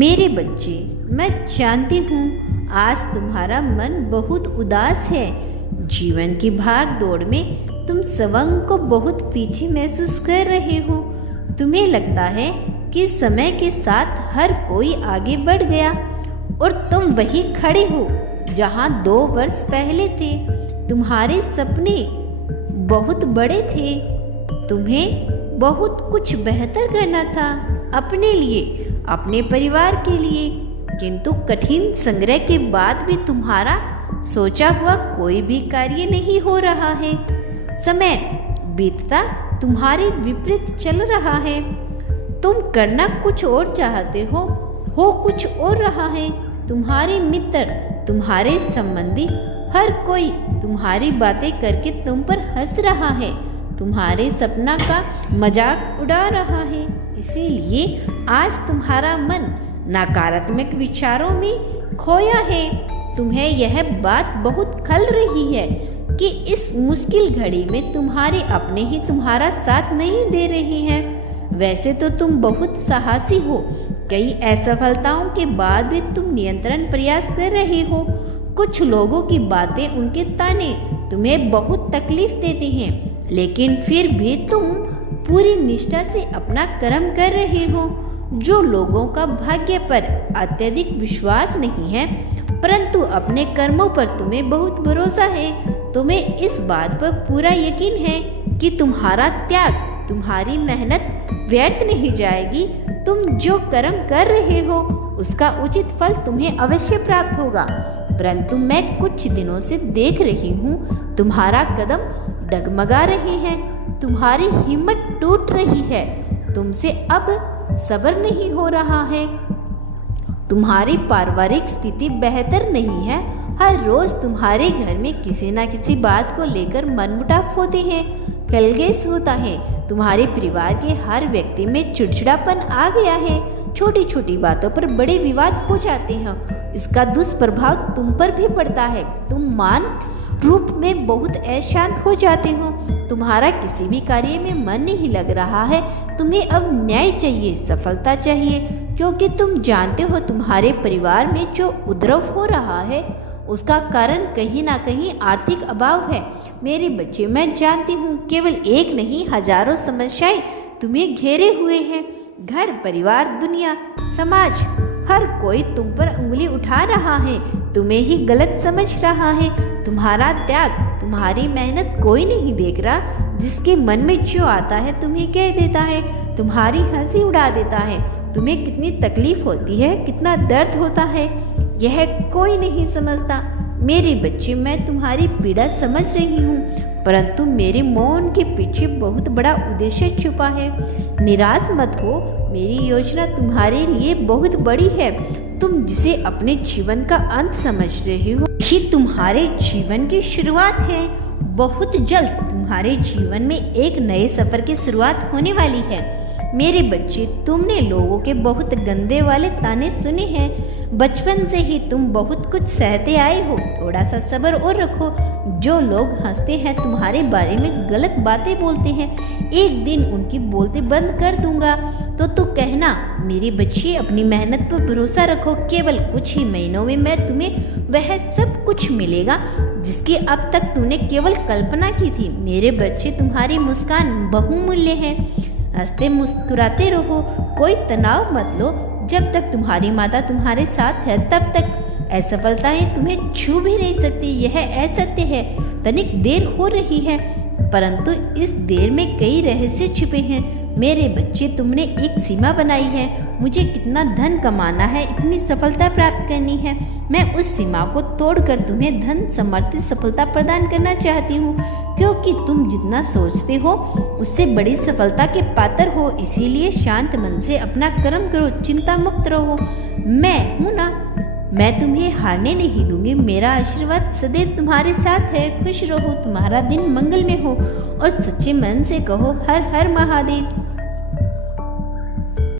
मेरे बच्चे, मैं जानती हूँ आज तुम्हारा मन बहुत उदास है। जीवन की भाग दौड़ में तुम स्वयं को बहुत पीछे महसूस कर रहे हो। तुम्हें लगता है कि समय के साथ हर कोई आगे बढ़ गया और तुम वही खड़े हो जहाँ 2 वर्ष पहले थे। तुम्हारे सपने बहुत बड़े थे, तुम्हें बहुत कुछ बेहतर करना था अपने लिए, अपने परिवार के लिए, किंतु कठिन संग्रह के बाद भी तुम्हारा सोचा हुआ कोई भी कार्य नहीं हो रहा है। समय बीतता तुम्हारे विपरीत चल रहा है। तुम करना कुछ और चाहते हो कुछ और रहा है। तुम्हारे मित्र, तुम्हारे संबंधी, हर कोई तुम्हारी बातें करके तुम पर हंस रहा है, तुम्हारे सपना का मजाक उड़ा रहा है। इसीलिए आज तुम्हारा मन नकारात्मक विचारों में खोया है। तुम्हें यह बात बहुत खल रही है कि इस मुश्किल घड़ी में तुम्हारे अपने ही तुम्हारा साथ नहीं दे रहे हैं। वैसे तो तुम बहुत साहसी हो, कई असफलताओं के बाद भी तुम निरंतर प्रयास कर रहे हो। कुछ लोगों की बातें, उनके ताने तुम्हें बहुत तकलीफ देते हैं, लेकिन फिर भी तुम पूरी निष्ठा से अपना कर्म कर रहे हो। जो लोगों का भाग्य पर अत्यधिक विश्वास नहीं है, परंतु अपने कर्मों पर तुम्हें बहुत भरोसा है। तुम्हें इस बात पर पूरा यकीन है कि तुम्हारा त्याग, तुम्हारी मेहनत व्यर्थ नहीं जाएगी। तुम जो कर्म कर रहे हो उसका उचित फल तुम्हें अवश्य प्राप्त होगा। परंतु मैं कुछ दिनों से देख रही हूँ तुम्हारा कदम डगमगा रहे हैं, तुम्हारी हिम्मत टूट रही है, तुमसे अब सब्र नहीं हो रहा है। तुम्हारी पारिवारिक स्थिति बेहतर नहीं है। हर रोज तुम्हारे घर में किसी न किसी बात को लेकर मनमुटाव होते हैं, कलह होता है। तुम्हारे परिवार के हर व्यक्ति में चिड़चिड़ापन आ गया है। छोटी छोटी बातों पर बड़े विवाद हो जाते हैं। इसका दुष्प्रभाव तुम पर भी पड़ता है। तुम मान रूप में बहुत अशांत हो जाते हो। तुम्हारा किसी भी कार्य में मन नहीं लग रहा है। तुम्हें अब न्याय चाहिए, सफलता चाहिए, क्योंकि तुम जानते हो तुम्हारे परिवार में जो उपद्रव हो रहा है उसका कारण कहीं ना कहीं आर्थिक अभाव है। मेरे बच्चे, मैं जानती हूँ केवल एक नहीं, हजारों समस्याएं तुम्हें घेरे हुए हैं। घर, परिवार, दुनिया, समाज, हर कोई तुम पर उंगली उठा रहा है, तुम्हें ही गलत समझ रहा है। तुम्हारा त्याग, तुम्हारी मेहनत कोई नहीं देख रहा। जिसके मन में जो आता है तुम्हें कह देता है, तुम्हारी हंसी उड़ा देता है। तुम्हें कितनी तकलीफ होती है, कितना दर्द होता है, यह कोई नहीं समझता। मेरे बच्चे, मैं तुम्हारी पीड़ा समझ रही हूँ, परंतु मेरे मौन के पीछे बहुत बड़ा उद्देश्य छुपा है। निराश मत हो, मेरी योजना तुम्हारे लिए बहुत बड़ी है। तुम जिसे अपने जीवन का अंत समझ रहे हो, ही तुम्हारे जीवन की शुरुआत है। बहुत जल्द तुम्हारे जीवन में एक नए सफर की शुरुआत होने वाली है। मेरे बच्चे, तुमने लोगों के बहुत गंदे वाले ताने सुने हैं। बचपन से ही तुम बहुत कुछ सहते आए हो। थोड़ा सा सब्र और रखो। जो लोग हंसते हैं, तुम्हारे बारे में गलत बातें बोलते हैं, एक दिन उनकी बोलते बंद कर दूंगा। तो कहना, मेरे बच्चे अपनी मेहनत पर भरोसा रखो। केवल कुछ ही महीनों में मैं तुम्हें वह सब कुछ मिलेगा जिसकी अब तक तुमने केवल कल्पना की थी। मेरे बच्चे, तुम्हारी मुस्कान बहुमूल्य है। हंसते मुस्कुराते रहो, कोई तनाव मत लो। जब तक तुम्हारी माता तुम्हारे साथ है तब तक असफलताएं तुम्हें छू भी नहीं सकती। यह असत्य है। तनिक देर हो रही है, परंतु इस देर में कई रहस्य छिपे हैं। मेरे बच्चे, तुमने एक सीमा बनाई है। मुझे कितना धन कमाना है, इतनी सफलता प्राप्त करनी है। मैं उस सीमा को तोड़कर तुम्हें धन, समृद्धि, सफलता प्रदान करना चाहती हूँ, क्योंकि तुम जितना सोचते हो उससे बड़ी सफलता के पात्र हो। इसीलिए शांत मन से अपना कर्म करो, चिंता मुक्त रहो। मैं हूँ ना, मैं तुम्हें हारने नहीं दूंगी। मेरा आशीर्वाद सदैव तुम्हारे साथ है। खुश रहो, तुम्हारा दिन मंगलमय हो और सच्चे मन से कहो, हर हर महादेव।